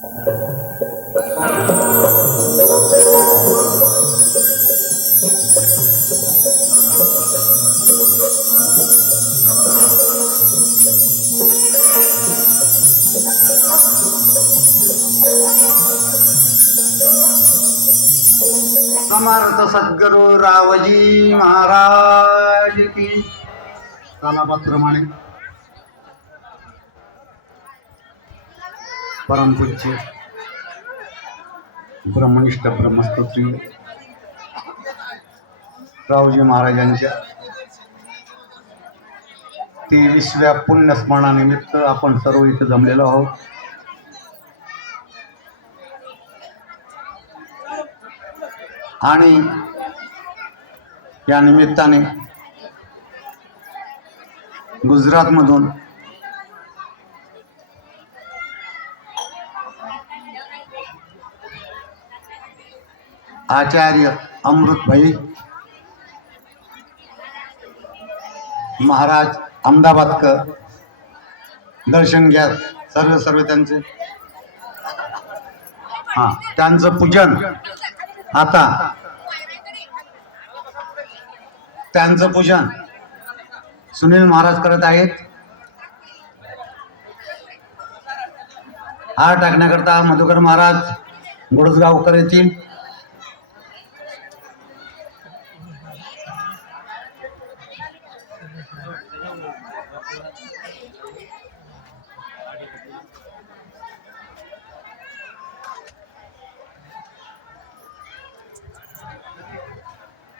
समर्थ सद्गुरु रावजी महाराज की कालापात्रमाणे परमपूज्य ब्रह्मनिष्ठ ब्रह्मस्तोत्री रावजी महाराजांच्या 23व्या पुण्यस्मरणानिमित्त आपण सर्व इथे जमलेलो आहोत. आणि या निमित्ताने गुजरातमधून आचार्य अमृतभाई महाराज अहमदाबादकर दर्शन घ्या. सर्व त्यांचे त्यांचं पूजन आता त्यांचं पूजन सुनील महाराज करत आहेत. हार टाकण्याकरता मधुकर महाराज गोडसगावकर येतील.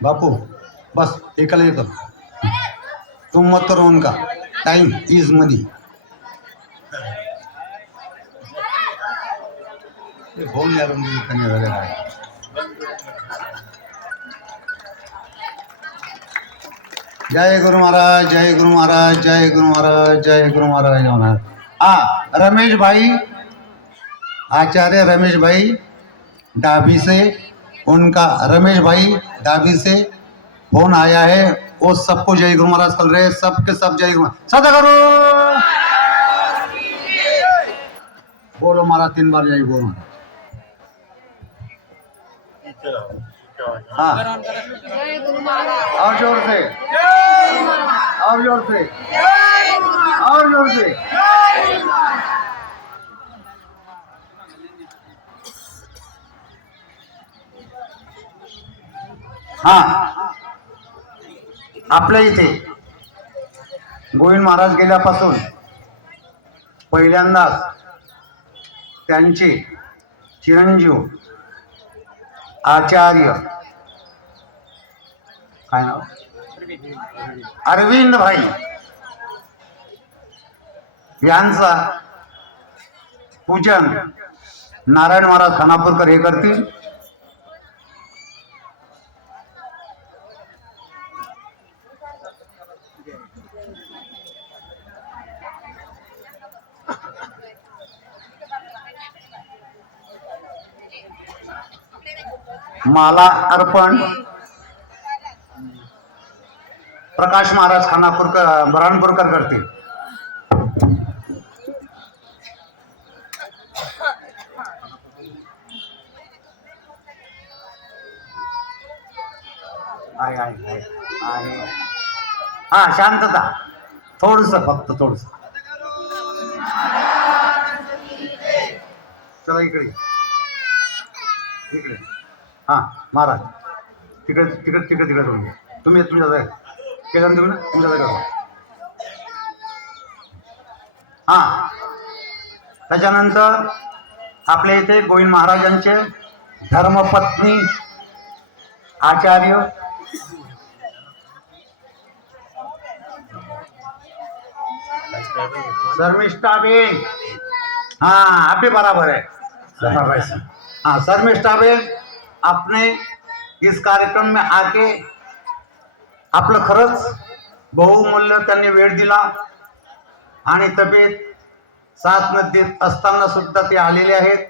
बापू बस एकला एक तुम मत करो उनका टाइम इज मनी. होऊन यार जय गुरु महाराज जय गुरु महाराज जय गुरु महाराज जय गुरु महाराज महाराज. रमेश भाई आचार्य रमेश भाई डाबी से उनका रमेश भाई डाबी से फोन आया है. वो सबको जय गुरु महाराज कर रहे, सबके सब जय गुरु सदा करो. बोलो महाराज 3 बार जय गुरु. हाँ और जोर से और जोर से और जोर से. आपल्या इथे गोविंद महाराज गेल्यापासून पहिल्यांदाच त्यांचे चिरंजीव आचार्य काय नाव अरविंद भाई यांचा पूजन नारायण महाराज खानापूरकर हे करतील. माला अर्पण प्रकाश महाराज खानापूरकर बऱ्हाणपूरकर करतील. शांतता थोडस फक्त थोडस. चला इकडे इकडे. महाराज तिकडे तिकडे तिकडे तिकडे तुम्ही तुमच्या जाय केलं तुम्ही ना तुमच्या जागा. त्याच्यानंतर आपल्या इथे गोविंद महाराजांचे धर्मपत्नी आचार्य शर्मिष्ठाबेन. आप भी बराबर है. शर्मिष्ठाबेन आपने इस कार्यक्रम में आके आपलं खरंच बहुमूल्य त्यांनी वेळ दिला आणि तब्येत साथ न देत असताना सुद्धा ते आलेले आहेत.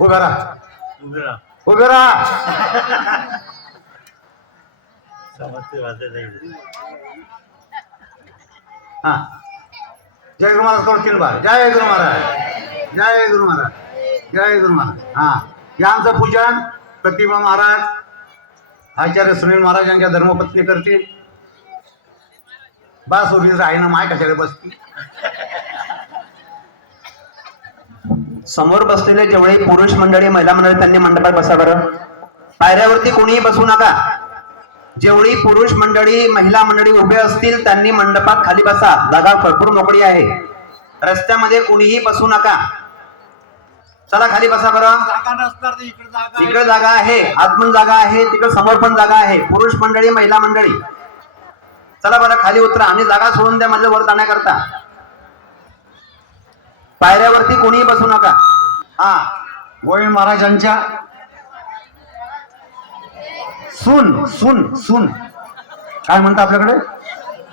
उभे राहा उभे राहा. जय गुरु महाराज करो 3 बार जय गुरु महाराज. जय गुरु महाराज जय गुरु महाराज. हा यांचं पूजन प्रतिभा महाराज आचार्य सुनील महाराज यांच्या धर्मपत्नी करतील. बस उभीच आहे ना माय कशाला बसती. समोर बसलेले जेवढे पुरुष मंडळी महिला मंडळी त्यांनी मंडपात बसा बरं. पायऱ्यावरती कोणीही बसू नका. जेवढी पुरुष मंडळी महिला मंडळी उभे असतील त्यांनी मंडपात खाली बसा. जागा भरपूर मोकळी आहे. रस्त्यामध्ये कोणीही बसू नका. चला खाली बसा बरं. इकडे जागा आहे, आत पण जागा आहे, तिकडे समोर पण जागा आहे. पुरुष मंडळी महिला मंडळी चला बरं खाली उतरा आणि जागा सोडून द्या माझ्या वर जाण्याकरता. पायऱ्यावरती कोणीही बसू नका. हा गोविंद महाराजांच्या सुन सुन सुन काय म्हणता आपल्याकडे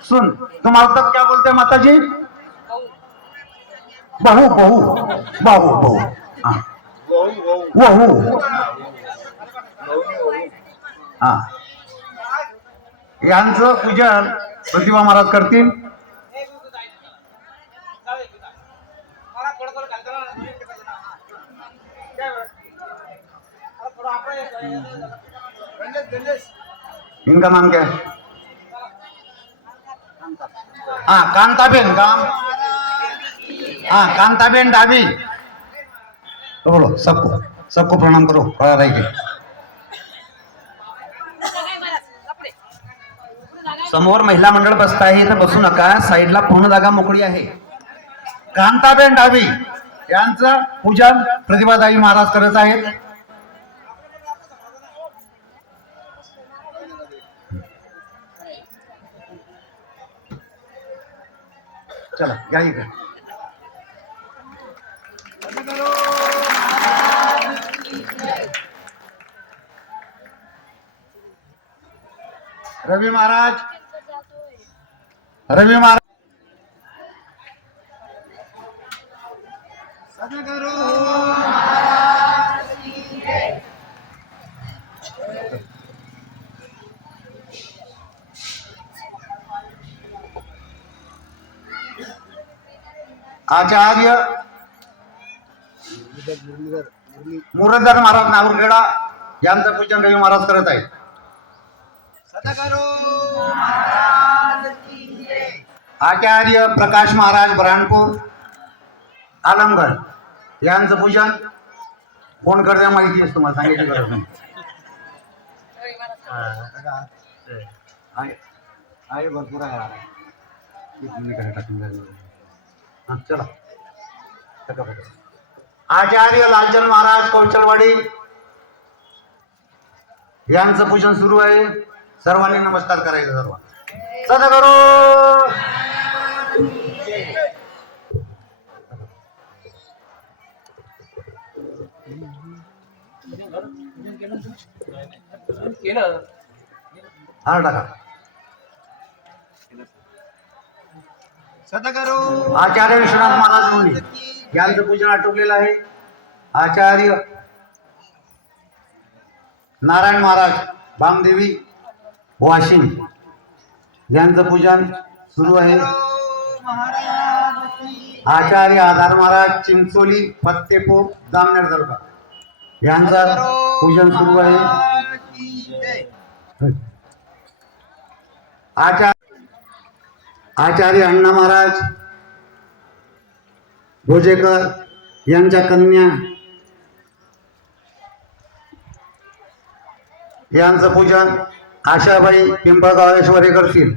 सुन. तुम्हाला तब क्या बोलते माताजी. बहू बहू बहू बहू हा वहू हा यांचं पूजन प्रतिभा महाराज करतील. इनका नाम क्या है. हाँ कांताबेन काम. हाँ कांताबेन डाबी. तो बोलो सबको सबको प्रणाम करो. खड़ा रह के समोर महिला मंडळ बसत आहे तर बसू नका. साईडला पूर्ण जागा मोकळी आहे. कांताबेन डाबी यांचं पूजन प्रतिभाताई महाराज करत आहेत. चला या इकडे. रवी महाराज रवी महाराज आचार्य मुरलीधर महाराज नागुरखेडा यांचं पूजन रवी महाराज करत आहेत. आचार्य प्रकाश महाराज ब्राणपूर आलमगड यांचं पूजन कोण करते माहिती आहे तुम्हाला सांगितली गरज नाही. आहे भरपूर आहे. हा चला. आचार्य लालचंद महाराज कौशलवाडी यांचं पूजन सुरू आहे. सर्वांनी नमस्कार करायचा. सर्व सद्गुरू हा टाका. आचार्य विश्वनाथ महाराज मुनी यांचं पूजन आटोपलेलं आहे. आचार्य नारायण महाराज बामदेवी वाशिम यांचं पूजन सुरू आहे. आचार्य आधार महाराज चिंचोली फत्तेपूर जामनेर तालुका यांचं पूजन सुरू आहे. आचार्य अण्णा महाराज भोजेकर यांच्या कन्या यांचं पूजन आशाबाई पिंपळगावेश्वरी करतील.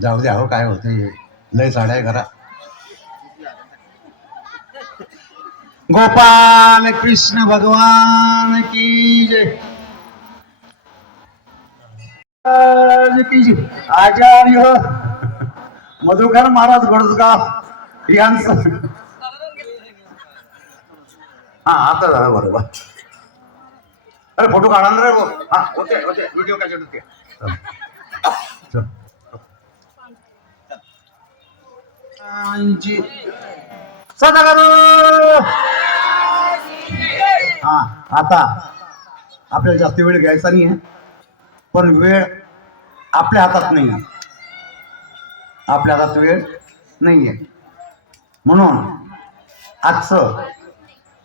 जाऊ द्या हो काय होते लय साड्या घरा. गोपाल कृष्ण भगवान की जय. आचार्य मधुकर महाराज गोडसगाव यांचं हा आता झालं बरोबर. अरे फोटो काढा रे भाऊ. हा होते होते व्हिडिओ कॅसेट होते. सदागुरु. हा आता आपल्याला जास्त वेळ घ्यायचा नाही आहे, पण वेळ आपल्या हातात नाही आहे. आपल्या हातात वेळ नाही आहे, म्हणून आजचं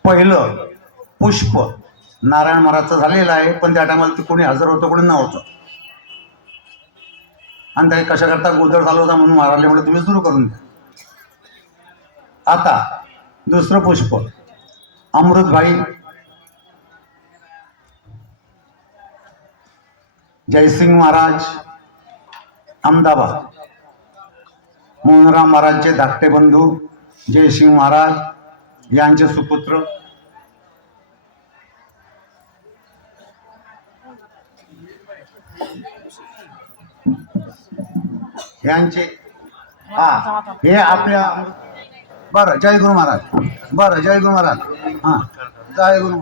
पहिलं पुष्प नारायण महाराजचं झालेलं आहे, पण त्या टायमाला ते कोणी हजर होतं कोणी नव्हतं, आणि त्या कशा करता गोंधळ झाला होता म्हणून मारल्यामुळे तुम्ही सुरू करून द्या. आता दुसरं पुष्प अमृतभाई जयसिंग महाराज अहमदाबाद, मोहनराम महाराजचे धाकटे बंधू जयसिंग महाराज यांचे सुपुत्र यांचे हे आपल्या बरं. जय गुरु महाराज. बरं, जय गुरु महाराज. हा, जय गुरु.